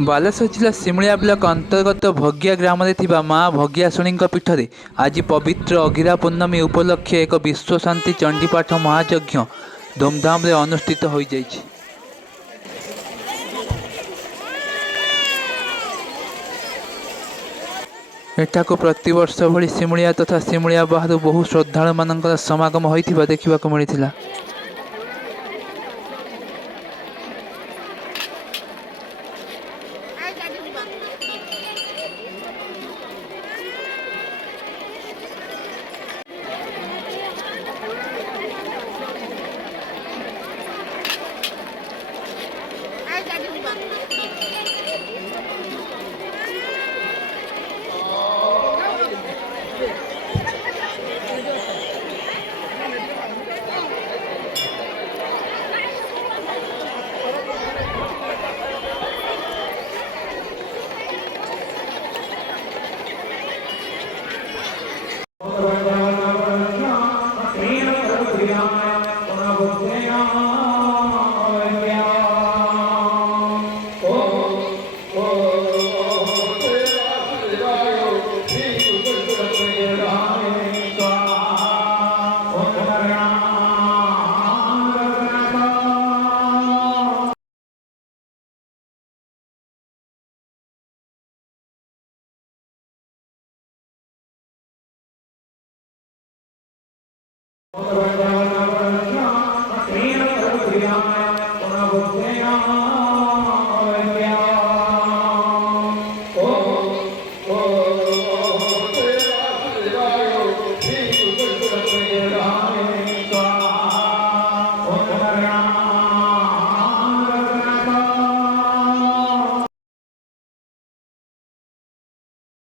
बालेश्वर जिला सिमुलिया ब्लॉक अंतर्गत भगिया ग्राम माँ भगियाशुणी पीठ में आज पवित्र अघिरा पूर्णमी उपलक्षे एक विश्व शांति चंडीपाठ महायज्ञ धूमधाम रे अनुष्ठित हो जाइछि। एठाकु प्रतिवर्ष भली सिमुलिया तथा सिमुलिया बाहर बहु श्रद्धालु मानकर समागम होइथिबा देखिबाकु मिलिथिला।